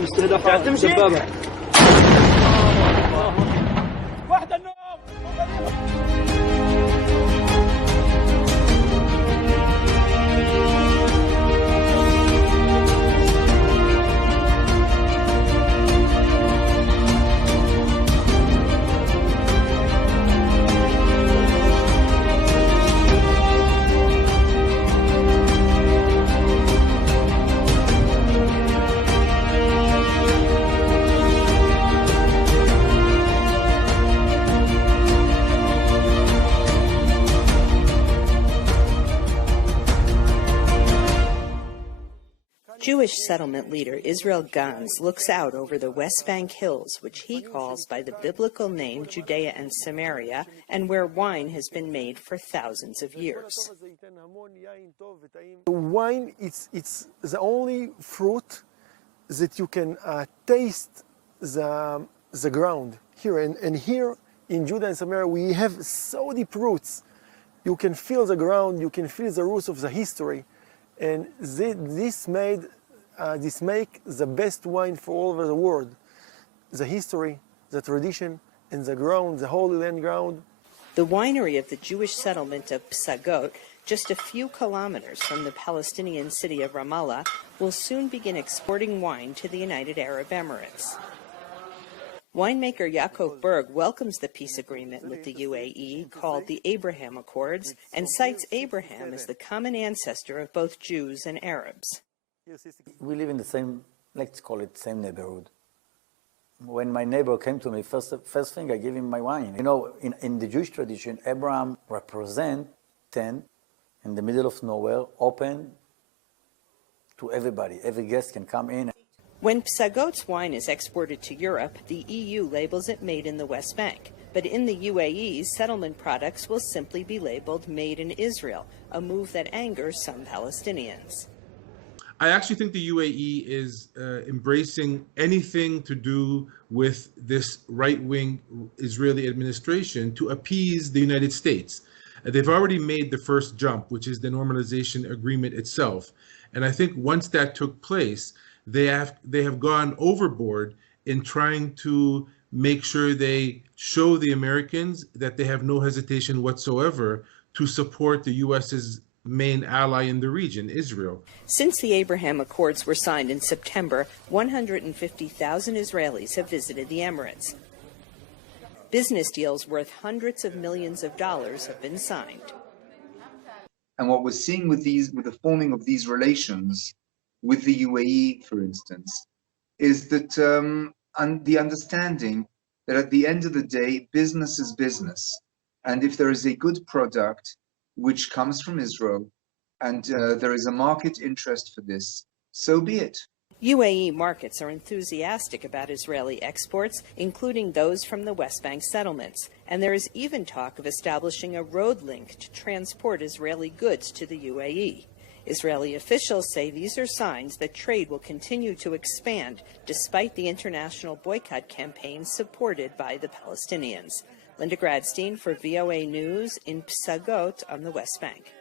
مستهدفة دبابة. Jewish settlement leader Israel Gans looks out over the West Bank hills, which he calls by the biblical name Judea and Samaria, and where wine has been made for thousands of years. Wine, it's the only fruit that you can taste the ground here. And here in Judea and Samaria, we have so deep roots. You can feel the ground, you can feel the roots of the history. And this make the best wine for all over the world. The history, the tradition, and the ground, the Holy Land ground. The winery of the Jewish settlement of Psagot, just a few kilometers from the Palestinian city of Ramallah, will soon begin exporting wine to the United Arab Emirates. Winemaker Yaakov Berg welcomes the peace agreement with the UAE, called the Abraham Accords, and cites Abraham as the common ancestor of both Jews and Arabs. We live in the same, let's call it, same neighborhood. When my neighbor came to me, first thing I gave him my wine. You know, in the Jewish tradition, Abraham represents tent in the middle of nowhere, open to everybody. Every guest can come in. When Psagot's wine is exported to Europe, the EU labels it made in the West Bank. But in the UAE, settlement products will simply be labeled made in Israel, a move that angers some Palestinians. I actually think the UAE is embracing anything to do with this right-wing Israeli administration to appease the United States. They've already made the first jump, which is the normalization agreement itself. And I think once that took place, they have gone overboard in trying to make sure they show the Americans that they have no hesitation whatsoever to support the U.S.'s main ally in the region, Israel. Since the Abraham Accords were signed in September, 150,000 Israelis have visited the Emirates. Business deals worth hundreds of millions of dollars have been signed. And what we're seeing with the forming of these relations with the UAE, for instance, is that the understanding that at the end of the day, business is business. And if there is a good product which comes from Israel and there is a market interest for this, so be it. UAE markets are enthusiastic about Israeli exports, including those from the West Bank settlements. And there is even talk of establishing a road link to transport Israeli goods to the UAE. Israeli officials say these are signs that trade will continue to expand despite the international boycott campaign supported by the Palestinians. Linda Gradstein for VOA News in Psagot on the West Bank.